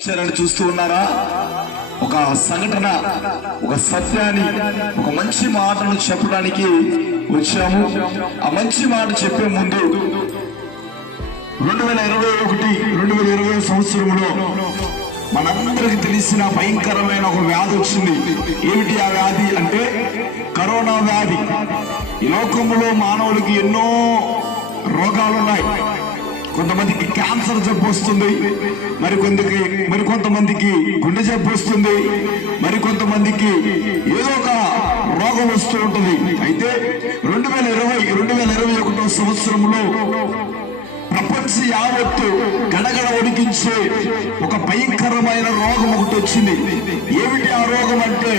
చూస్తూ ఉన్నారా? ఒక సంఘటన, ఒక సత్యాన్ని, ఒక మంచి మాటను చెప్పడానికి వచ్చాము. ఆ మంచి మాట చెప్పే ముందు 2021-2020 సంవత్సరంలో మనందరికి తెలిసిన భయంకరమైన ఒక వ్యాధి వచ్చింది. ఏమిటి ఆ వ్యాధి అంటే కరోనా వ్యాధి. ఈ లోకంలో మానవులకి ఎన్నో రోగాలు ఉన్నాయి. కొంతమందికి క్యాన్సర్ జబ్బు వస్తుంది, మరికొంతమందికి గుండె జబ్బు వస్తుంది, మరికొంతమందికి ఏదో ఒక రోగం వస్తూ ఉంటుంది. అయితే 2021 సంవత్సరంలో ప్రపంచ యావత్తు గడగడ వణికించే ఒక భయంకరమైన రోగం ఒకటి వచ్చింది. ఏమిటి ఆ రోగం అంటే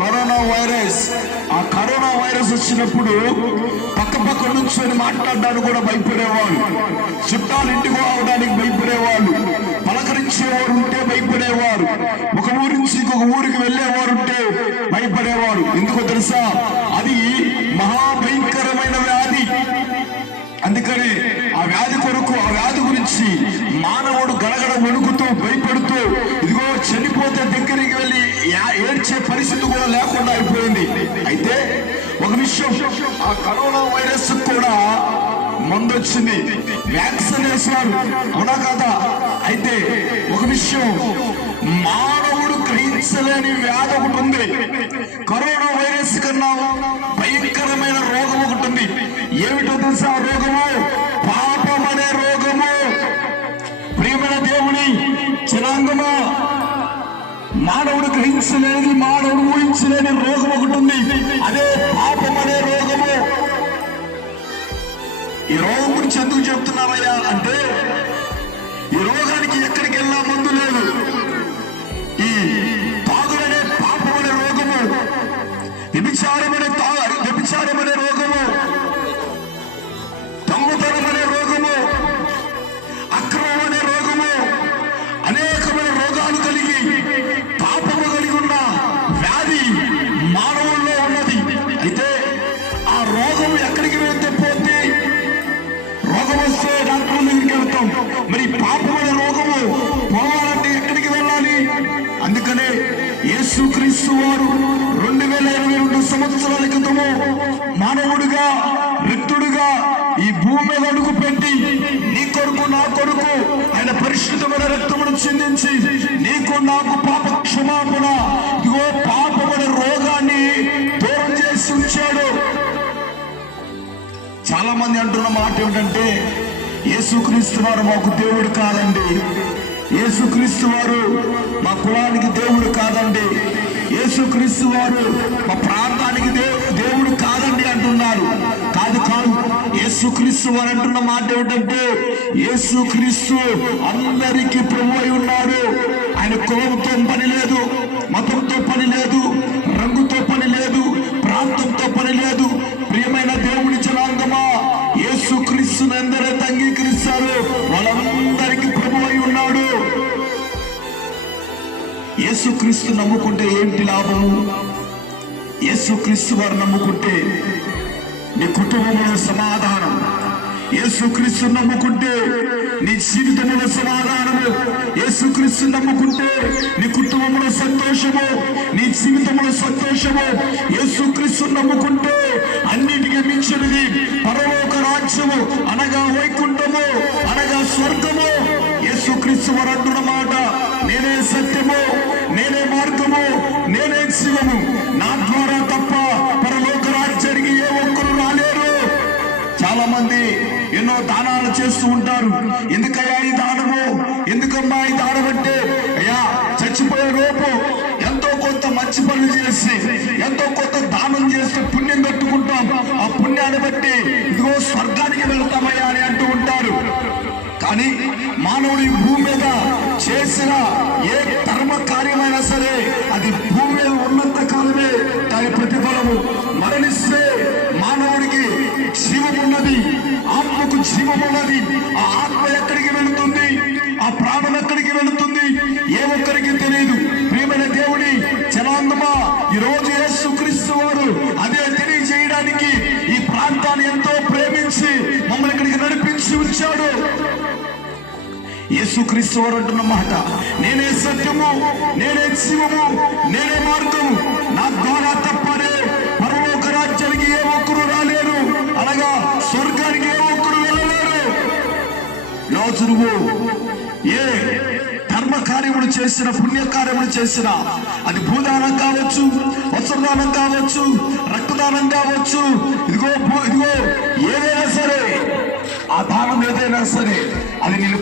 కరోనా వైరస్. ఆ కరోనా వైరస్ వచ్చినప్పుడు పక్క నుంచొని మాట్లాడడానికి కూడా భయపడేవాళ్ళు, చుట్టాలు ఇంటికి రావడానికి భయపడేవాళ్ళు, పలకరించేవారు ఉంటే భయపడేవారు, ఒక ఊరి నుంచి ఇంకొక ఊరికి వెళ్ళేవారు ఉంటే భయపడేవారు. ఎందుకో తెలుసా? అది మహాభయంకరమైన వ్యాధి. అందుకని ఆ వ్యాధి గురించి మానవుడు గడగడ వణుకుతూ భయపడుతూ, ఇదిగో చనిపోతే దగ్గరికి వెళ్ళి ఏడ్చే పరిస్థితి కూడా లేకుండా అయిపోయింది. అయితే ఒక విషయం, ఆ కరోనా వైరస్ కూడా మందు వచ్చింది, వ్యాక్సిన్ వేశారు, అవునా కదా? అయితే ఒక విషయం, మానవుడు గ్రహించలేని వ్యాధి ఒకటి ఉంది. కరోనా వైరస్ కన్నా భయంకరమైన రోగం ఒకటి ఉంది. ఏమిటో తెలుసా? రోగము పాపం అనే రోగము. ప్రియమైన దేవుని జనాంగమా, మానవుడు గ్రహించలేని, మానవుడు ఊహించలేని రోగం ఒకటి ఉంది. అదే పాపం అనే రోగము. ఈ రోగం గురించి ఎందుకు చెప్తున్నారయ్యా అంటే, ఈ రోగానికి ఎక్కడికి వెళ్ళా మందు లేదు. ఈ తాగుడనే పాపం అనే రోగము, వ్యభిచారం అనే రోగము, దొంగతనం అనే రోగము, అక్రమం అనే రోగము, అనేకమైన రోగాలు కలిగి పాపము కలిగి ఉన్న వ్యాధి మానవుల్లో ఉన్నది. అయితే ఆ రోగం ఎక్కడికి వెళ్తే పోతే, రోగం వస్తే డాక్టర్ దగ్గరికి వెళ్తాం, మరి పాపం అనే రోగము పోవాలంటే ఎక్కడికి వెళ్ళాలి? అందుకనే యేసుక్రీస్తు వారు 2022 సంవత్సరాల క్రితము మానవుడిగా, రిక్తుడిగా ఈ భూమి మీద అడుగు పెట్టి, నీ కొరకు నా కొరకు ఆయన పరిశుద్ధమైన రక్తమును చిందించి నీకు నాకు పాప క్షమాపణ, ఇదిగో పాపమైన రోగాన్ని దూరం చేసి ఉంచాడు. చాలా మంది అంటున్న మాట ఏమిటంటే, యేసుక్రీస్తు వారు మాకు దేవుడు కాదండి, యేసుక్రీస్తు వారు మా కులానికి దేవుడు కాదండి, యేసుక్రీస్తు వారు మా ప్రాంతానికి దేవుడు కాదండి అంటున్నారు. కాదు, యేసుక్రీస్తు వారు అంటున్న మాట ఏమిటంటే, యేసుక్రీస్తు అందరికీ ప్రభు అయి ఉన్నాడు. ఆయన కులంతో పని లేదు, మతంతో పని లేదు, రంగుతో పని లేదు, ప్రాంతంతో పని లేదు. ప్రియమైన దేవుని జనాంగమా, యేసుక్రీస్తుని ఎందరైతే అంగీకరిస్తారు వాళ్ళందరికీ ప్రభు అయి ఉన్నాడు. యేసుక్రీస్తు నమ్ముకుంటే ఏంటి లాభము? యేసుక్రీస్తు వారు నమ్ముకుంటే నీ కుటుంబంలో సమాధానం, యేసుక్రీస్తు నమ్ముకుంటే నీ జీవితంలో సమాధానము, యేసుక్రీస్తు నమ్ముకుంటే నీ కుటుంబంలో సంతోషము, నీ జీవితంలో సంతోషము. యేసుక్రీస్తు నమ్ముకుంటే అన్నిటికీ మించినది పరలోక రాజ్యము, అనగా వైకుంఠము, అనగా స్వర్గము. యేసుక్రీస్తు వారు అంటున్న మాట, నేనే సత్యము, నేనే మార్గము, నేనే జీవము, నా ద్వారా తప్ప పరలోక రాజ్యానికి ఏ ఒక్కరు రాలేరు. చాలా మంది ఎన్నో దానాలు చేస్తూ ఉంటారు. ఎందుకయ్యా ఈ దానము, ఎందుకమ్మా ఈ దానం అంటే, అయ్యా చచ్చిపోయే లోపు ఎంతో కొంత మంచి పనులు చేసి, ఎంతో కొంత దానం చేస్తే పుణ్యం కట్టుకుంటాం, ఆ పుణ్యాన్ని బట్టి ఇదిగో స్వర్గానికి వెళ్తామయ్యా అని అంటూ ఉంటారు. కానీ మానవుడు ఈ భూమి మీద చేసిన ఏ ధర్మ కార్యమైనా సరే అది భూమి మీద ఉన్నంత కాలమే దాని ప్రతిఫలము. మరణిస్తే మానవుడికి జీవం ఉన్నది, ఆత్మకు జీవం ఉన్నది. ఆ ఆత్మ ఎక్కడికి వెళుతుంది, ఆ ప్రాణం ఎక్కడికి వెళుతుంది, ఏ ఒక్కరికి తెలియదు. ప్రియమైన దేవుని జనాంగమా, ఈరోజు యేసుక్రీస్తు వారు అదే తెలియజేయడానికి ఈ ప్రాంతాన్ని ఎంతో ప్రేమించి మమ్మల్ని ఇక్కడికి నడిపించి ఉంచాడు. యేసుక్రీస్తు వారు అంటున్న మాట, నేనే సత్యము, నేనే జీవము, నేనే మార్గము, నా ద్వారా తప్పనే పరలోక రాజ్యానికి ఏ ఒక్కరు రాలేరు, అనగా స్వర్గానికి ఏ ఒక్కరు వెళ్ళలేరు. రోజు నువ్వు ఏ ధర్మ కార్యములు చేసిన, పుణ్య కార్యములు చేసిన, అది భూదానం కావచ్చు, వస్త్రదానం కావచ్చు, రక్తదానం కావచ్చు, ఇదిగో ఏదైనా సరే, ఆ దానం ఏదైనా సరే, అది నేను